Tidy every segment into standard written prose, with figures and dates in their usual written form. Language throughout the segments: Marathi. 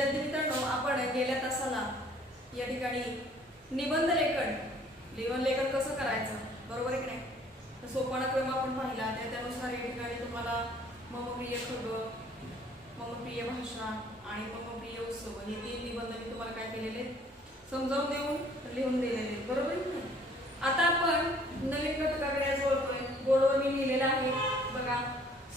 विद्यार्थी मित्रांनो, आपण गेल्या तासाला या ठिकाणी निबंध लेखन कसं करायचं, बरोबर आहे की नाही, तर सोपानक्रम आपण पाहिला. त्यानुसार या ठिकाणी तुम्हाला मम प्रिय खग, मम प्रिय भाषा आणि मम प्रिय उत्सव हे 3 निबंध मी तुम्हाला काय केलेले समजावून देऊन लिहून दिलेले, बरोबर आहे की नाही. आता आपण नवीन घटकाकडे जोडतोय. बोर्डवर मी लिहिलेला आहे बघा,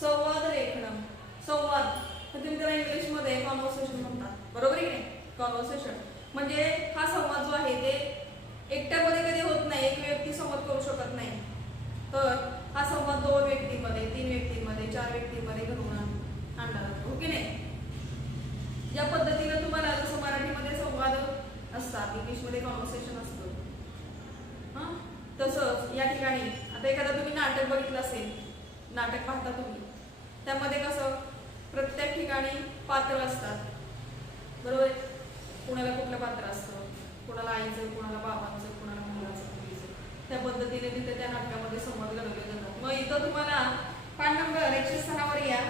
संवाद लेखन. संवाद तुम्ही त्याला इंग्लिशमध्ये कॉन्व्हर्सेशन म्हणतात, बरोबर आहे की नाही. कॉन्व्हर्सेशन म्हणजे हा संवाद जो आहे ते एकट्यामध्ये कधी होत नाही, एक व्यक्ती संवाद करू शकत नाही. तर हा संवाद 2 व्यक्तींमध्ये, 3 व्यक्तींमध्ये, 4 व्यक्तींमध्ये घडवून आणला जातो, हो की नाही. या पद्धतीने तुम्हाला जसं मराठीमध्ये संवाद असतात, इंग्लिशमध्ये कॉन्व्हर्सेशन असतं, तसंच या ठिकाणी आता एखादा तुम्ही नाटक बघितलं असेल, नाटक पाहता तुम्ही, त्यामध्ये कसं प्रत्येक ठिकाणी पात्र असतात, बरोबर. कुणाला कुठलं पात्र असतं, कुणाला आईचं, कुणाला बाबांचं, कुणाला मुलाचं, मुलीचं, त्या पद्धतीने तिथे त्या नाटकामध्ये संवाद घडवले जातात. मग इथं तुम्हाला पान नंबर 106 वर या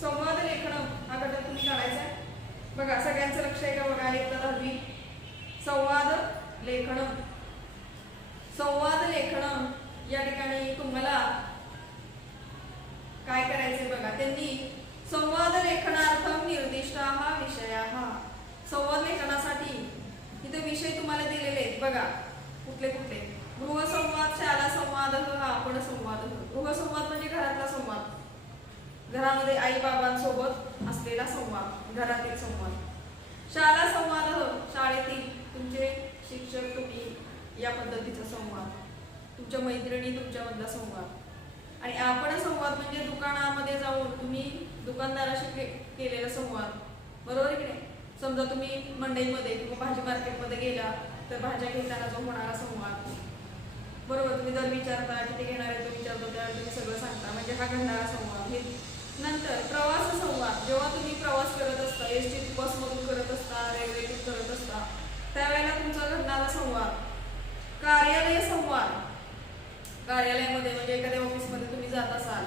संवाद लेखन हा घटक तुम्ही काढायचा आहे बघा. सगळ्यांचं लक्ष आहे का बघा. इयत्ता 10वी संवाद लेखन. संवाद लेखन या ठिकाणी तुम्हाला काय करायचंय बघा. त्यांनी संवाद लेखनार्थम निर्दिष्ट हा विषय. संवाद लेखनासाठी इथे विषय तुम्हाला दिलेले आहेत बघा. कुठले कुठले. गृहसंवाद, शाळा संवाद, आपण संवाद. गृहसंवाद म्हणजे घरातला संवाद, घरामध्ये आई बाबांसोबत असलेला संवाद, घरातील संवाद. शाळा संवाद, शाळेतील तुमचे शिक्षक, तुम्ही या पद्धतीचा संवाद, तुमच्या मैत्रिणी, तुमच्यामधला संवाद. आणि आपण संवाद म्हणजे दुकानामध्ये जाऊन तुम्ही दुकानदाराशी केलेला संवाद, बरोबर आहे की नाही. समजा तुम्ही मंडईमध्ये किंवा भाजी मार्केटमध्ये गेला तर भाज्या घेताना जो होणारा संवाद, बरोबर. तुम्ही जर विचारता किती घेणार आहे तो विचारतो, त्यावेळी तुम्ही सगळं सांगता, म्हणजे हा घडणारा संवाद. हे नंतर प्रवास संवाद. जेव्हा तुम्ही प्रवास करत असता, एसटी बसमधून करत असता, रेल्वेतून करत असता, त्यावेळेला तुमचा घडणारा संवाद. कार्यालय संवाद. कार्यालयामध्ये म्हणजे एखाद्या ऑफिसमध्ये तुम्ही जात असाल,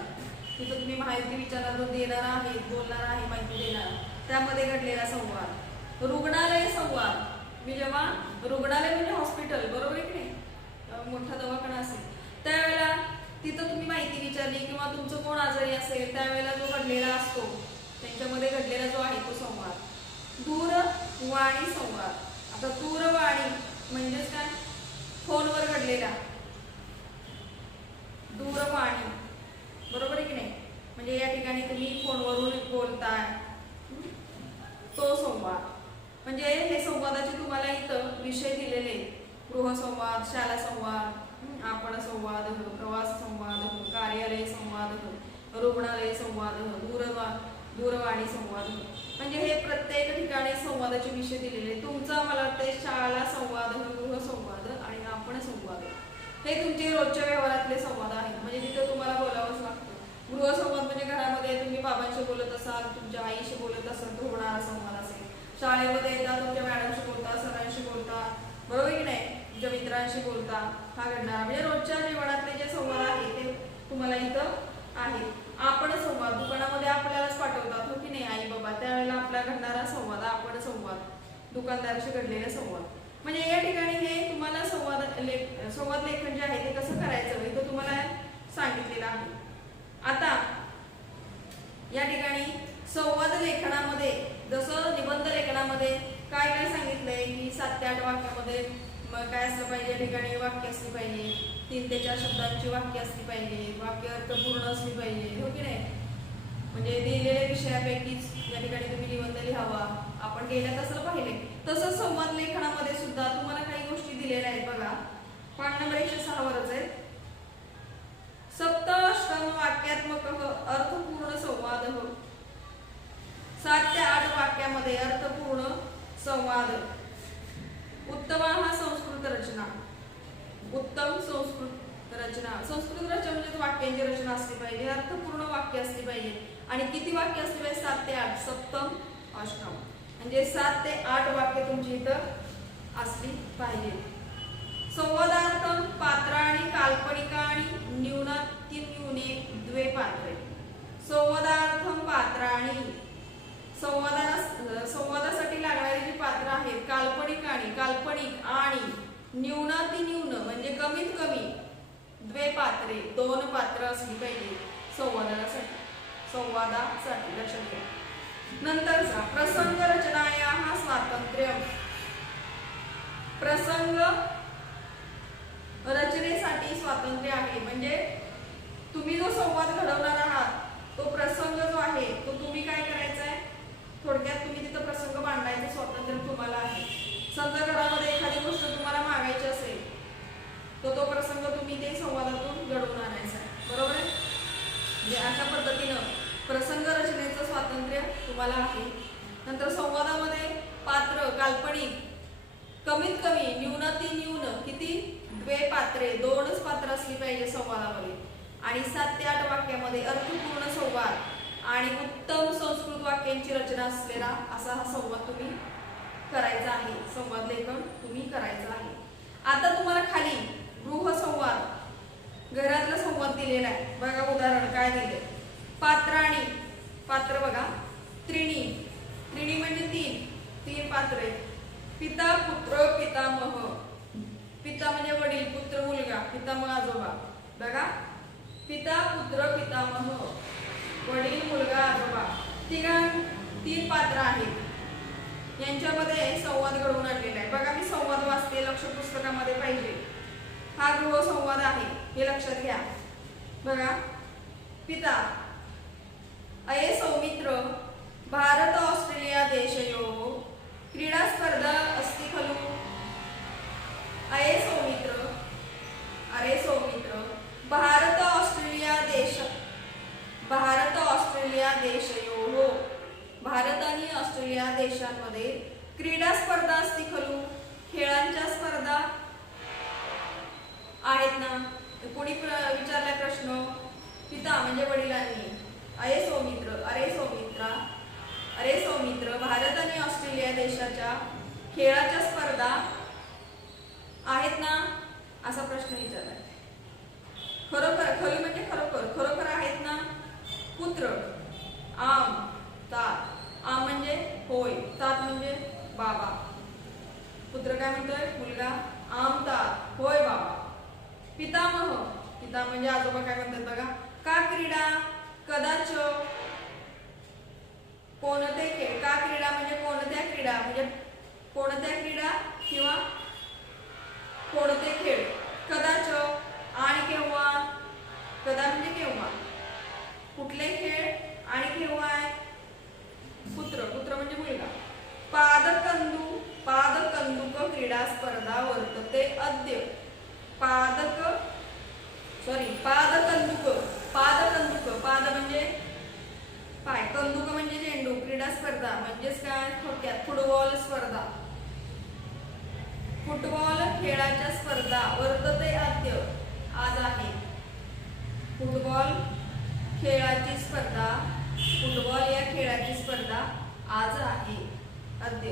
तिथं तुम्ही माहिती विचारणार, देणार आहे, बोलणार आहे, माहिती देणार, त्यामध्ये घडलेला संवाद. रुग्णालय संवाद. मी जेव्हा रुग्णालय म्हणजे हॉस्पिटल, बरोबर आहे की नाही, मोठा दवाखाना असेल त्यावेळेला तिथं तुम्ही माहिती विचारली किंवा तुमचं कोण आजारी असेल त्यावेळेला जो घडलेला असतो, त्यांच्यामध्ये घडलेला जो आहे तो संवाद. दूरवाणी संवाद. आता दूरवाणी म्हणजेच काय, फोनवर घडलेला दूरवाणी, बरोबर आहे की नाही. म्हणजे या ठिकाणी तुम्ही फोनवरून बोलताय, तो संवाद. म्हणजे हे संवादाचे तुम्हाला इथं विषय दिलेले. गृहसंवाद, शाळा संवाद, आपण संवाद, प्रवास संवाद, कार्यालय संवाद, रुग्णालय संवाद, दूरवाणी संवाद. म्हणजे हे प्रत्येक ठिकाणी संवादाचे विषय दिलेले. तुमचा मला वाटतं शाळा संवाद, गृहसंवाद आणि आपण संवाद हे तुमचे रोजच्या व्यवहारातले संवाद आहेत. म्हणजे तिथे तुम्हाला बोलावंच लागतं. गृहसंवाद म्हणजे घरामध्ये तुम्ही बाबांशी बोलत असाल, तुमच्या आईशी बोलत असाल, तो होणारा संवाद असेल. शाळेमध्ये येता तुमच्या मॅडमशी बोलता, सरांशी बोलता, बरोबर की नाही, तुमच्या मित्रांशी बोलता, हा घडणार. म्हणजे रोजच्या जीवनातले जे संवाद आहे ते तुम्हाला इथं आहे. आपण संवाद. दुकानामध्ये आपल्यालाच पाठवतात, हो की नाही, आई बाबा, त्यावेळेला आपला घडणारा संवाद, आपण संवाद. दुकानदाराशी घडलेला संवाद. म्हणजे या ठिकाणी हे तुम्हाला संवाद लेखन जे आहे ते कसं करायचं इथं तुम्हाला सांगितलेलं आहे. आता या ठिकाणी संवाद लेखनामध्ये जसं निबंध लेखनामध्ये काय काय सांगितलंय की 7 ते 8 वाक्यामध्ये काय असलं पाहिजे, या ठिकाणी वाक्य असली पाहिजे, 3 ते 4 शब्दांची वाक्य असली पाहिजे, वाक्य अर्थपूर्ण असली पाहिजे, हो की नाही. म्हणजे दिलेल्या विषयापैकीच या ठिकाणी तुम्ही निबंध लिहावा. आपण गेल्या तासाला पाहिले. तसंच संवाद लेखनामध्ये सुद्धा तुम्हाला काही गोष्टी दिलेल्या आहेत बघा. पान नंबर 106 वरच आहे. सप्त अष्टम वाक्यात्मक अर्थपूर्ण संवाद. 7 ते 8 वाक्यामध्ये अर्थपूर्ण संवाद. उत्तम हा संस्कृत रचना. उत्तम संस्कृत रचना. संस्कृत रचना म्हणजे वाक्यांची रचना असली पाहिजे, अर्थपूर्ण वाक्य असली पाहिजे. आणि किती वाक्य असली पाहिजे, 7 ते 8. सप्तम अष्टम म्हणजे 7 ते 8 वाक्य तुमची इथं असली पाहिजे. संवादार्थम पात्राणि काल्पनिकानि न्यूनातिन्यूने द्वे पात्रे. संवादार्थम पात्राणि संवादासाठी लागणारी जी पात्र आहेत काल्पनिक आणि न्यूनातिन्यून म्हणजे कमीत कमी द्वे-पात्रे 2 पात्र असली पाहिजे संवादासाठी लक्षात घ्या. नंतरचा प्रसंग रचनायाः स्वातंत्र्य. प्रसंग रचनेसाठी स्वातंत्र्य आहे म्हणजे तुम्ही जो संवाद घडवणार आहात तो प्रसंग जो आहे तो तुम्ही काय करायचा आहे थोडक्यात तुम्ही तिथं प्रसंग मांडायचं स्वातंत्र्य तुम्हाला आहे. समजा घरामध्ये एखादी गोष्ट तुम्हाला मागायची असेल तो प्रसंग तुम्ही ते संवादातून घडवून आणायचा आहे. बरोबर आहे. म्हणजे अशा पद्धतीनं प्रसंग रचनेचं स्वातंत्र्य तुम्हाला आहे. नंतर संवादामध्ये पात्र काल्पनिक कमीत कमी न्यूनातिन्यून किती द्वे-पात्रे 2च पात्र असली पाहिजे संवादामध्ये आणि 7 ते 8 वाक्यामध्ये अर्थपूर्ण संवाद आणि उत्तम संस्कृत वाक्यांची रचना असलेला असा हा संवाद तुम्ही करायचा आहे. संवाद लेखन तुम्ही करायचं आहे. आता तुम्हाला खाली गृहसंवाद घरातला संवाद दिलेला आहे. बघा उदाहरण काय दिले. पात्र बघा त्रिणी म्हणजे 3 पात्र आहेत. पिता पुत्र पितामह. पिता म्हणजे वडील पुत्र मुलगा पितामह आजोबा. बघा पिता पुत्र पितामह वडील मुलगा आजोबा 3 पात्र आहेत. यांच्यामध्ये संवाद घडवून आणलेला आहे. बघा मी संवाद वाचते लक्ष पुस्तकामध्ये पाहिजे. हा गृहसंवाद आहे हे लक्षात घ्या. बघा पिता अये सौमित्र भारत ऑस्ट्रेलिया देशयोः क्रीडा स्पर्धा अस्ति खलु. अरे सौमित्र भारत ऑस्ट्रेलिया देशयोः भारत आणि ऑस्ट्रेलिया देशांमध्ये क्रीडा स्पर्धा असती खलु खेळांच्या स्पर्धा आहेत ना. कोणी विचारलाय प्रश्न पिता म्हणजे वडिलांनी. अरे सौमित्र भारत आणि ऑस्ट्रेलिया देशाच्या खेळाच्या स्पर्धा आहेत ना असा प्रश्न विचारलाय. खरोखर खलु म्हणजे खरोखर आहेत ना. पुत्र आम तात आम म्हणजे होय तात म्हणजे बाबा. पुत्र काय म्हणतोय मुलगा आम तात होय बाबा. पिता म्हणजे आजोबा काय म्हणतात बघा. का क्रीडा कदाच कोणते खेळ. का क्रीडा म्हणजे कोणत्या क्रीडा म्हणजे कोणत्या क्रीडा किंवा कोणते खेळ. कदाच आणि केव्हा. कदा म्हणजे केव्हा. कुठले खेळ आणि केव्हा आहे. पुत्र म्हणजे मुलगा. पादकंदुक क्रीडा स्पर्धा वर्तते अद्य. पादकंदुक पाद म्हणजे पाय कंदुक म्हणजे चेंडू. क्रीडा स्पर्धा म्हणजेच काय थोडक्यात फुटबॉल स्पर्धा. फुटबॉल खेळाच्या स्पर्धा वर्तते अद्य आज आहे. फुटबॉल या खेळाची स्पर्धा आज आहे अद्य.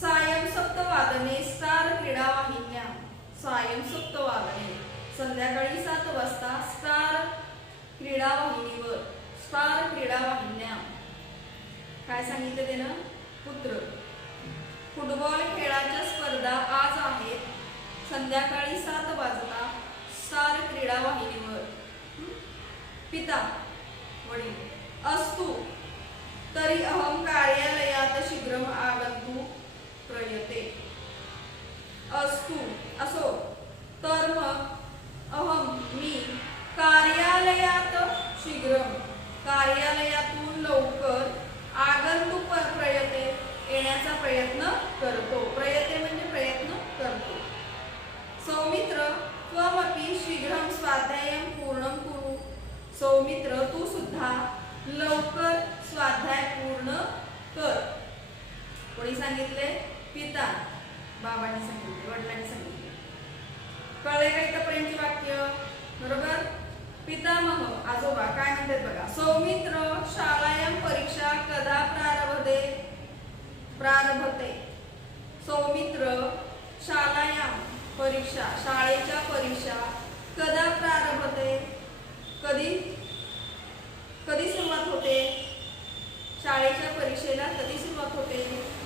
सायं सप्तवादने स्टार क्रीडा वाहिन्या. संध्याकाळी 7 वाजता स्टार क्रीडा वाहिन्या काय सांगितलं त्यानं पुत्र. फुटबॉल खेळाच्या स्पर्धा आज आहेत संध्याकाळी 7 वाजता स्टार क्रीडा वाहिनीवर. पिता वडील अस्तु तरी अहम कार्यालयात शीघ्रम आगन्तु प्रयते. अस्तु असो तर मग अहम मी कार्यालयातून लवकर आगन्तु प्रयते येण्याचा प्रयत्न करतो. प्रयते म्हणजे प्रयत्न करतो. सौमित्र त्वमपि शीघ्रं स्वाध्यायं पूर्णं कुरु. सौमित्र तू सुद्धा लवकर स्वाध्याय पूर्ण कर. कोणी सांगितले पिता बाबांनी सांगितले वडिलांनी सांगितले. कळले का इथपर्यंतची वाक्य. बरोबर. पितामह आजोबा काय म्हणतात बघा. सौमित्र शालायां परीक्षा कदा प्रारभते. सौमित्र शालायां परीक्षा शाळेच्या परीक्षा कदा प्रारभते कधी सुरुवात होते. शाळेच्या परीक्षेची परीक्षेला कधी सुरुवात होते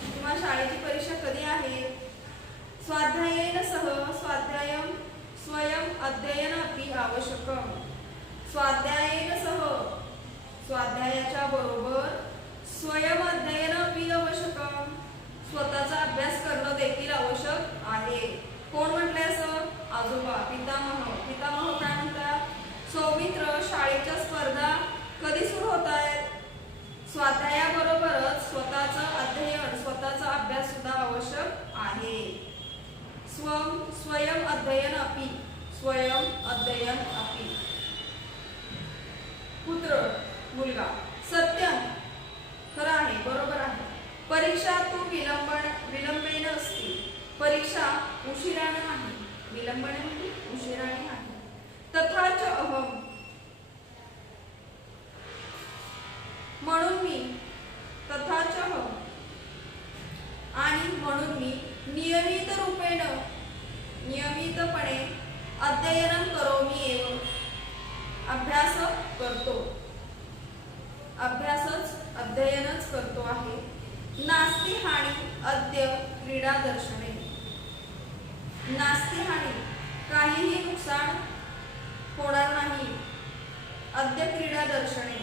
किंवा शाळेची परीक्षा कधी आहे? स्वाध्यायेन सह स्वाध्यायम स्वयं अध्ययन अपि आवश्यकम. स्वाध्यायेन सह स्वाध्यायाच्या बरोबर स्वयं अध्ययन अपि आवश्यकम. स्वतःचा अभ्यास करणं देखील आवश्यक आहे. कोण म्हटलंय असं? आजोबा, पितामह. पितामह काय म्हणतात? सौमित्र, शाळेच्या स्पर्धा कधी सुरू होत आहेत? स्वाध्यायाबरोबरच स्वतःचं अध्ययन, स्वतःचा अभ्यास सुद्धा आवश्यक आहे. स्वयं अध्ययन अपि. स्वयं अध्ययन अपि. पुत्र, मुलगा. सत्यम, खरं आहे, बरोबर आहे. परीक्षा तू विलंबेन असते. परीक्षा उशिराने नाही. विलंबने म्हणजे उशिराने नाही. तथाच अहम, म्हणून मी. तथाच अहम, आणि म्हणून मी नियमित रूपेण, नियमितपणे अध्ययन करोमि एव. अभ्यास करतो. अध्ययनच करतो आहे. नास्ति हानी अद्य क्रीडा दर्शने. नास्ति हानी, काहीही नुकसान होणार नाही. अद्य क्रीडा दर्शने,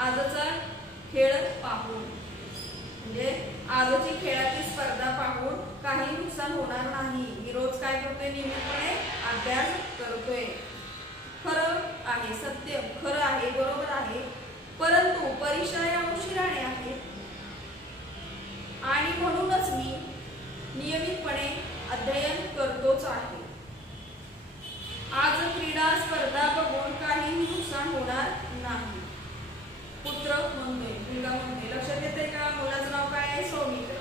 आजचा खेळ पाहून. म्हणजे आजची खेळाची स्पर्धा पाहून काही नुकसान होणार नाही. मी रोज काय करतोय? नियमितपणे अभ्यास करतोय. खरं आहे, सत्य, खरं आहे, बरोबर आहे. परंतु परीक्षा या उशिराने आहे आणि म्हणूनच मी नियमितपणे अध्ययन करतोच आहे. आज क्रीडा स्पर्धा बघून काहीही नुकसान होणार नाही. पुत्र म्हणतोय, मुलगा म्हणतोय. लक्षात येते का? मुलाचं नाव काय आहे? सौमित्र.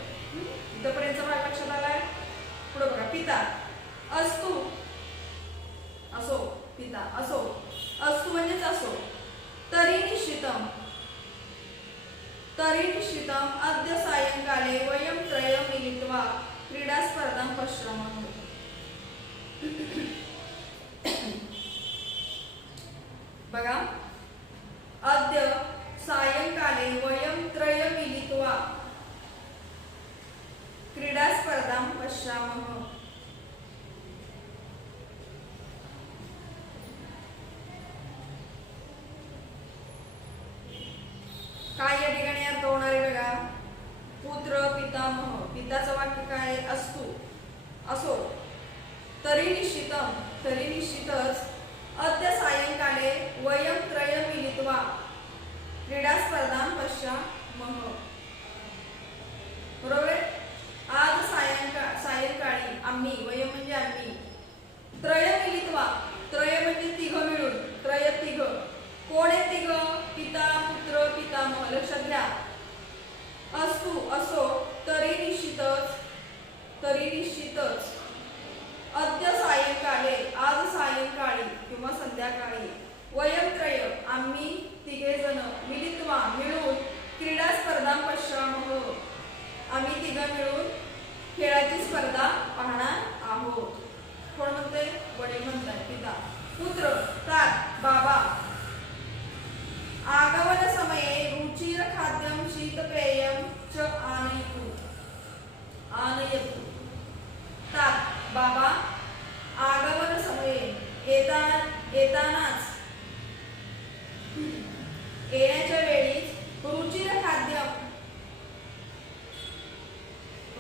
इथपर्यंत भाग लक्षात आलाय? पुढे बघा. पिता, अस्तु, असो. पिता, असो. अस्तु म्हणजेच असो. तरी निश्चितम, अद्य सायंकाले वयं त्रयं मिलित्वा क्रीडा स्पर्धां पश्यामः. बघा, अद्य सायंकाले वयं त्रयं मिलित्वा क्रीडा स्पर्धां पश्यामः. काय या ठिकाणी अर्थ होणार आहे बघा? पुत्र, पितामह. पिताचं वाक्य काय? असतु, असो. तरी निश्चितम, तरी निश्चितच. अद्य सायंकाले वयं त्रयं मिलित्वा क्रीडा स्पर्धां पश्यामः. बरोबर? आज सायंकाळी आम्ही, वयं म्हणजे आम्ही, त्रयं मिलित्वा, त्रय म्हणजे तिघ मिळून, त्रय तिघ. कोण आहे तिघ? पिता, पुत्र, पितामह. लक्षात घ्या. असतु, असो. तरी निश्चितच, अद्य सायंकाले, आज सायंकाळी किंवा संध्याकाळी, वयं त्रय, आम्ही तिघे जण, मिलित्वा, मिळून, क्रीडा स्पर्धा पश्यामः, आम्ही तिघ मिळून खेळाची स्पर्धा पाहणार आहोत. कोण म्हणते? वडील म्हणतात, पिता. पुत्र, तात, बाबा. आगमन समये रुचिर खाद्यं शीतपेयं च आनयतु. तात, बाबा. आगमन समये, येतानाच, येण्याच्या वेळी, रुचिर खाद्य,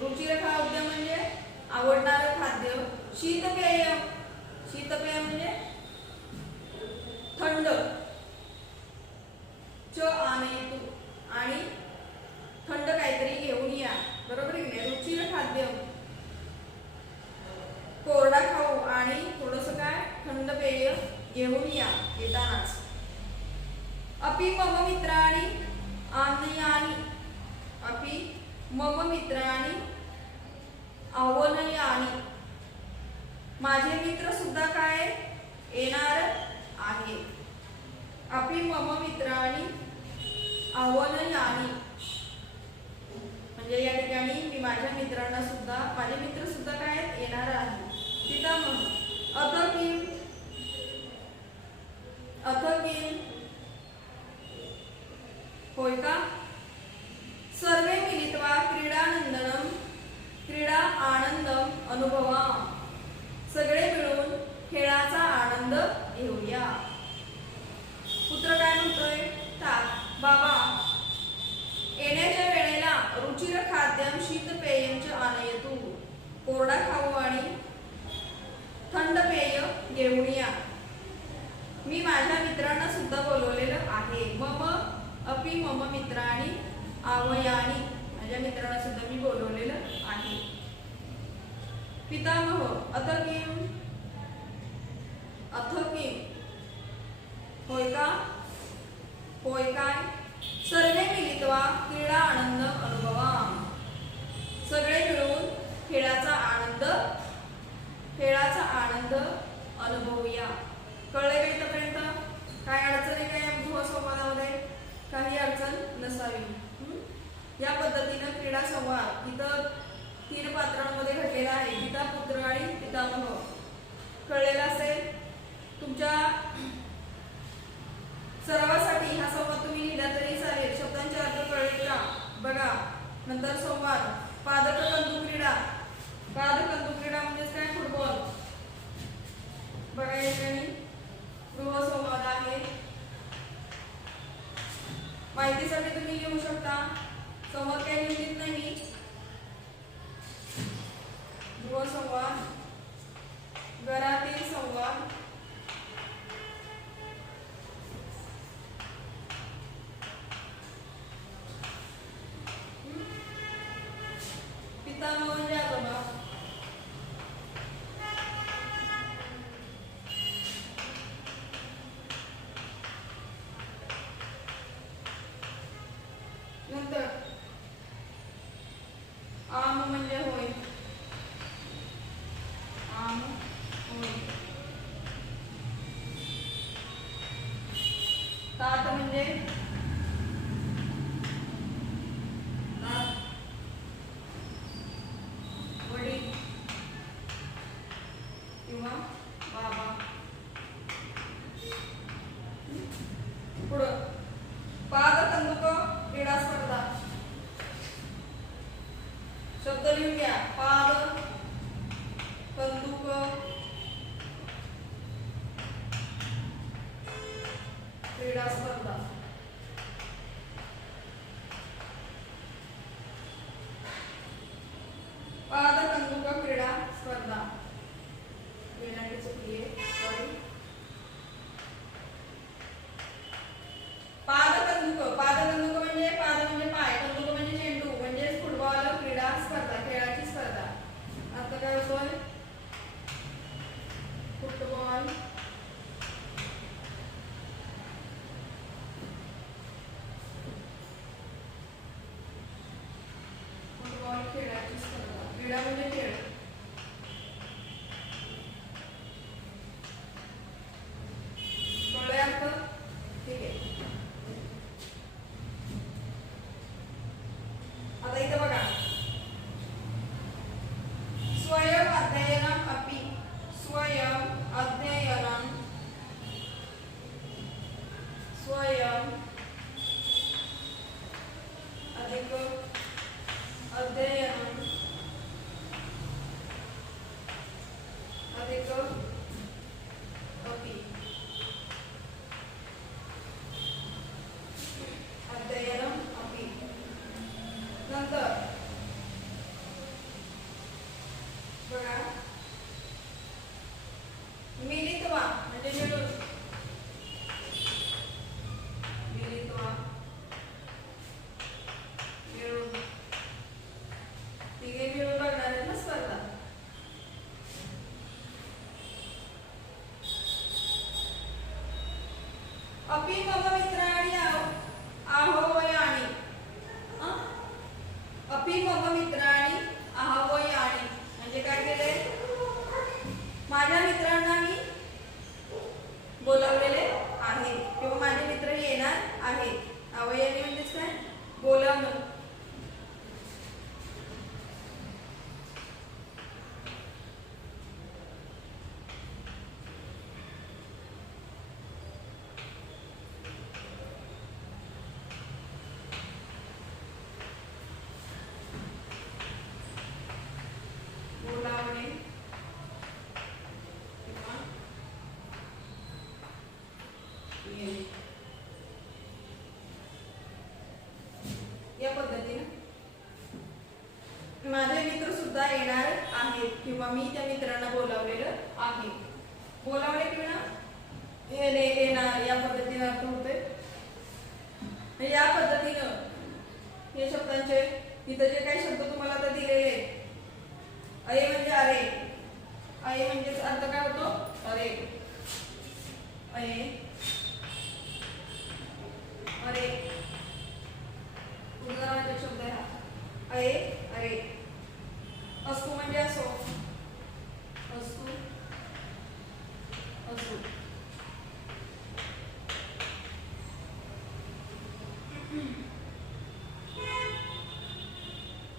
रुचिर खाद्य म्हणजे आवडणारं खाद्य. शीतपेय, शीतपेय म्हणजे थंड. च आनयतु, आणि थंड काहीतरी घेऊन या. बरोबर आहे की नाही? रुचिर खाद्य, कोरडा खाऊ आणि थोडंसं काय? थंड पेय घेऊन या येतानाच. अपि मम मित्राणि आनयानि, अपि मम मित्राणि आव्हानयानि, माझे मित्र सुद्धा काय? येणार आहे. अपि मम मित्राणि आव्हानयानि, म्हणजे या ठिकाणी मी माझ्या मित्रांना सुद्धा, माझे मित्र सुद्धा काय? येणार आहे. पितामह, अथ किम, होय का? सर्वे मिलित्वा क्रीडानंदनम क्रीडा आनंदम अनुभवा. सगळे मिळून खेळाचा आनंद घेऊया. पुत्र काय म्हणतोय? बाबा येण्याच्या वेळेला रुचिर खाद्यम शीत पेयम च आनयतु. कोरडा खाऊ आणि थंड पेय घेऊन या. मी माझ्या मित्रांना सुद्धा बोलवलेलं आहे. मम अपि मम मित्रांनी आवयानी. माझ्या मित्रांना सुद्धा मी बोलवलेलं आहे. पितामह अथ किम होय का? होय काय? सर्वे मिलित्वा क्रीडा आनंद अनुभवा. सगळे मिळून खेळाचा आनंद अनुभवूया. कळले का इथपर्यंत? काय अडचण आहे का या गृहसंवादामध्ये? काही अडचण नसावी. या पद्धतीनं क्रीडा संवाद इथं 3 पात्रांमध्ये घडलेला आहे. पिता, पुत्र आणि पितामह. कळलेला असेल. तुमच्या सरावासाठी हा संवाद तुम्ही लिहिला तरी चालेल. शब्दांचे अर्थ कळले का बघा. नंतर संवाद. पादक कंदू क्रीडा. पादक कंदू क्रीडा म्हणजेच काय? फुटबॉल. बघा या ठिकाणी गृहसंवाद आहे. माहितीसाठी तुम्ही लिहू शकता. संवाद काही लिहित नाही. गृहसंवाद, घरातील संवाद, पितामह म्हणजे आजोबा, नंतर आम म्हणजे होय. आम होय. तात म्हणजे वडील किंवा बाबा. पुढं पाद कंदुक क्रीडा स्पर्धा. शब्द लिहून घ्या. पाद कंदुक क्रीडा स्पर्धा. पाद कंदुक क्रीडा स्पर्धा. वेळाची चुकली आहे. सॉरी. पादकंदुक. पादकंदुक म्हणजे पाद म्हणजे पाय, कंदुक म्हणजे चेंडू म्हणजे फुटबॉल क्रीडा स्पर्धा, खेळाची स्पर्धा. आता काय होतोय? फुटबॉल खेळाची स्पर्धा. क्रीडा म्हणजे खेळ. कळले अर्थ? ठीक आहे. आता इथे बघा. स्वयं अध्ययनम अपि. स्वयं अध्ययनम. स्वयं अधिक अध्ययनम अधिक अपि. अध्ययनम अपि. नंतर बघा. मिलित्वा म्हणजे मिळून. मिलित्वा मिळून. या पद्धतीनं हे शब्दांचे इथं जे काही शब्द तुम्हाला आता दिलेले अये म्हणजे अरे, अये म्हणजे अर्थ काय होतो अरे, अये अरे उदाहरणाचा शब्द आहे हा अये अरे. असू म्हणजे असो, असू असू.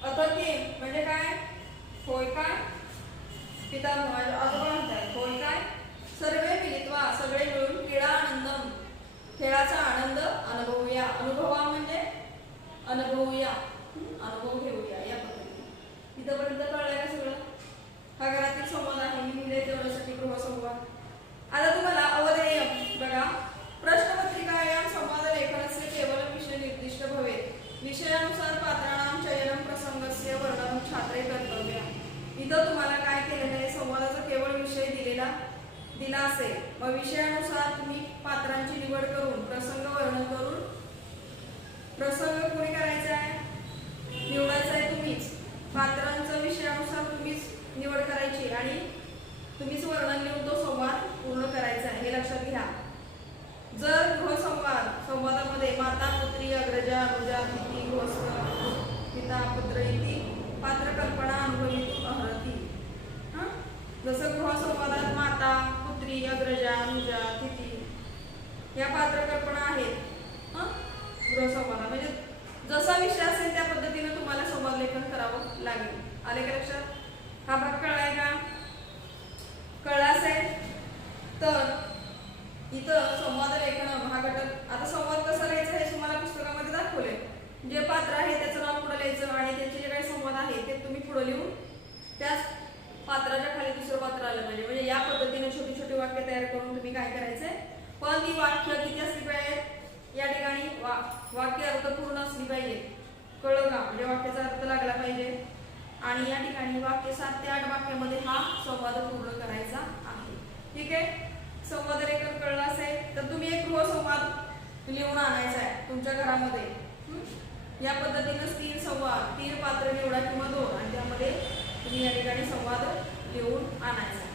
अतके म्हणजे काय होय काय, पितामह आजोबा म्हणतात होय काय. सर्वे मिलित्वा सगळे मिळून क्रीडा आनंदम खेळाचा आनंद अनुभवूया. अनुभवा म्हणजे अनुभवूया, अनुभव घेऊया या पद्धतीने. इथपर्यंत कळलंय का सगळं? हा घरातील संवाद आहे, मी लिहिले तेवढ्यासाठी गृहसंवाद. आता तुम्हाला अवधेय बघा, प्रश्नपत्रिका या संवाद लेखनस्य केवल विषय निर्दिष्ट भवेत. विषयानुसार पात्राणां चयनं प्रसंगस्य वर्णनं छात्रे कर्तव्य. इथं तुम्हाला काय केलेलं आहे, संवादाचा केवळ विषय दिला असेल, मग विषयानुसार तुम्ही पात्रांची निवड करून प्रसंग वर्णन करून, प्रसंग कोणी करायचा आहे निवडायचा आहे तुम्हीच, पात्रांचा विषयानुसार तुम्हीच निवड करायची आणि तुम्हीच वर्णन लिहून तो संवाद पूर्ण करायचा आहे, हे लक्षात घ्या. जर संवादामध्ये माता पुत्री अग्रजा अनुजा तिथी गोष्ट पिता पुत्र इति पात्र कल्पना अनुभवितुम अर्हति. जसं गृहसंवादात माता पुत्री अग्रजा अनुजा तिथी या पात्र कल्पना आहेत. गृहसंवाद म्हणजे जसा विषय असेल त्या पद्धतीने तुम्हाला संवाद लेखन करावं लागेल. आले का लक्षात? हा भाग कळलाय का? कळला असेल तर इथं संवाद लेखन हा घटक. आता संवाद कसा लिहायचा हे तुम्हाला पुस्तकामध्ये दाखवले. जे पात्र आहे त्याचं नाव पुढे लिहायचं आणि त्यांचे जे काही संवाद आहे ते तुम्ही पुढे लिहून त्याच पात्राच्या खाली दुसरं पात्र आलं पाहिजे. म्हणजे या पद्धतीने छोटी छोटी वाक्य तयार करून तुम्ही काय करायचंय, पण ती वाक्य किती असली पाहिजे या ठिकाणी वाक्य अर्थपूर्ण असली पाहिजे. कळलं का? म्हणजे वाक्याचा अर्थ लागला पाहिजे आणि या ठिकाणी वाक्य 7 ते 8 वाक्यामध्ये हा संवाद पूर्ण करायचा आहे. ठीक आहे? संवाद लेखन कळलं असेल तर तुम्ही एक गृहसंवाद लिहून आणायचा आहे तुमच्या घरामध्ये. या पद्धतीने 3 संवाद 3 पात्र निवडा किंवा 2 आणि त्यामध्ये तुम्ही या ठिकाणी संवाद लिहून आणायचा.